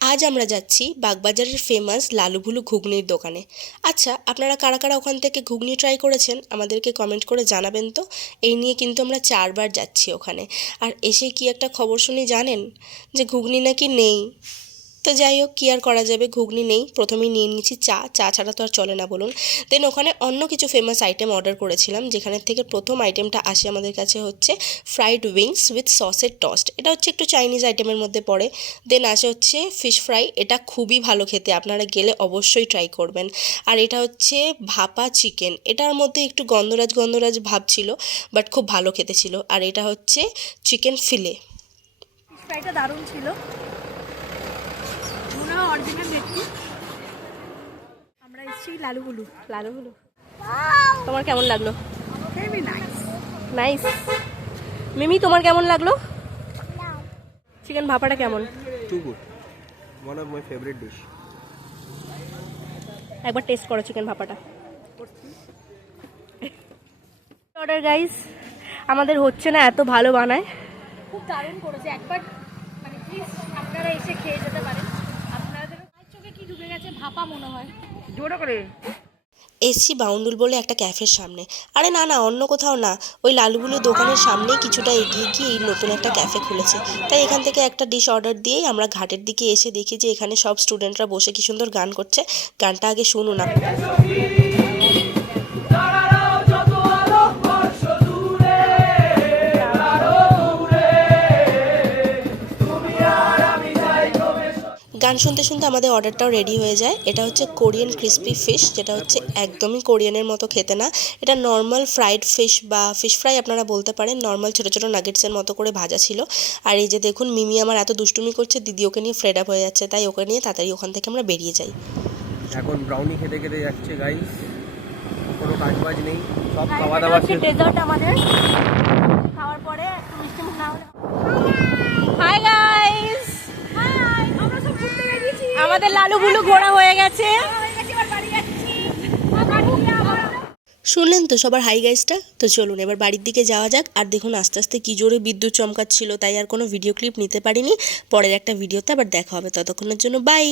আজ আমরা যাচ্ছি বাগবাজারের ফেমাস লালুভুলু ঘুগনির দোকানে। আচ্ছা, আপনারা কারা কারা ওখান থেকে ঘুগনি ট্রাই করেছেন আমাদেরকে কমেন্ট করে জানাবেন তো। এই নিয়ে কিন্তু আমরা 4বার যাচ্ছি ওখানে। আর এসে কি একটা খবর শুনি জানেন, যে ঘুগনি নাকি নেই। তো যাই হোক, কী আর করা যাবে, ঘুগনি নেই। প্রথমেই নিয়ে নিয়েছি চা, চা ছাড়া তো আর চলে না বলুন। দেন ওখানে অন্য কিছু ফেমাস আইটেম অর্ডার করেছিলাম, যেখানের থেকে প্রথম আইটেমটা আসে আমাদের কাছে হচ্ছে ফ্রাইড উইংস উইথ সসের টস্ট। এটা হচ্ছে একটু চাইনিজ আইটেমের মধ্যে পড়ে। দেন আসে হচ্ছে ফিশ ফ্রাই, এটা খুবই ভালো খেতে, আপনারা গেলে অবশ্যই ট্রাই করবেন। আর এটা হচ্ছে ভাপা চিকেন, এটার মধ্যে একটু গন্ধরাজ গন্ধরাজ ভাব ছিল, বাট খুব ভালো খেতে ছিল। আর এটা হচ্ছে চিকেন ফিলে। ফিশ ফ্রাইটা দারুণ ছিল, মনে হয় অরিজিনাল দেখি। আমরা এসেছি লালুগুলু। লালুভুলু, তোমার কেমন লাগলো? Very nice. নাইস। মিমি, তোমার কেমন লাগলো? চিকেন ভাপাটা কেমন? Too good. One of my favorite dish. একবার টেস্ট করো চিকেন ভাপাটা। অর্ডার গাইস, আমাদের হচ্ছে না, এত ভালো বানায়। খুব দারুণ করেছে, একবার মানে প্লিজ আপনারা এসে খেয়ে যেতে পারেন। আপনাদের চোখে কি ঢুকে গেছে, ভাপা মনে হয়। জোরে করে এসছি বাউন্ডুল বলে একটা ক্যাফের সামনে। আরে না না, অন্য কোথাও না, ওই লালুগুলোর দোকানের সামনেই কিছুটা এগিয়ে গিয়ে এই নতুন একটা ক্যাফে খুলেছে। তাই এখান থেকে একটা ডিশ অর্ডার দিয়েই আমরা ঘাটের দিকে এসে দেখি যে এখানে সব স্টুডেন্টরা বসে কি সুন্দর গান করছে। গানটা আগে শুনুন আপনারা। গান শুনতে শুনতে আমাদের অর্ডারটাও রেডি হয়ে যায়। এটা হচ্ছে কোরিয়ান ক্রিসপি ফিশ, যেটা হচ্ছে একদমই কোরিয়ানের মতো খেতে না। এটা নর্মাল ফ্রাইড ফিশ বা ফিশ ফ্রাই আপনারা বলতে পারেন। নর্মাল ছোটো ছোটো নাগেটসের মতো করে ভাজা ছিল। আর এই যে দেখুন, মিমি আমার এত দুষ্টুমি করছে, দিদি ওকে নিয়ে ফ্রেড আপ হয়ে যাচ্ছে, তাই ওকে নিয়ে তাড়াতাড়ি ওখান থেকে আমরা বেরিয়ে যাই। এখন ব্রাউনি খেতে খেতে যাচ্ছে গাইস, কোনো কাজ বাজ নেই, সব খাওয়া দাওয়া শেষ। ডেজার্ট আমাদের খাওয়ার পরে একটু মিষ্টি মুখ না হলে। হাই গাইস, হাই, আমরা সব ঘুরতে বেরিয়েছি। আমাদের লালুগুলু ঘোরা হয়ে গেছে, এবার বাড়ি যাচ্ছি। শুনলেন তো সবার হাই গাইসটা। তো চলুন এবার বাড়ির দিকে যাওয়া যাক। আর দেখুন আস্তে আস্তে কী জোরে বিদ্যুৎ চমকাচ্ছিল, তাই আর কোনো ভিডিও ক্লিপ নিতে পারিনি। পরের একটা ভিডিওতে আবার দেখা হবে, ততক্ষণের জন্য বাই।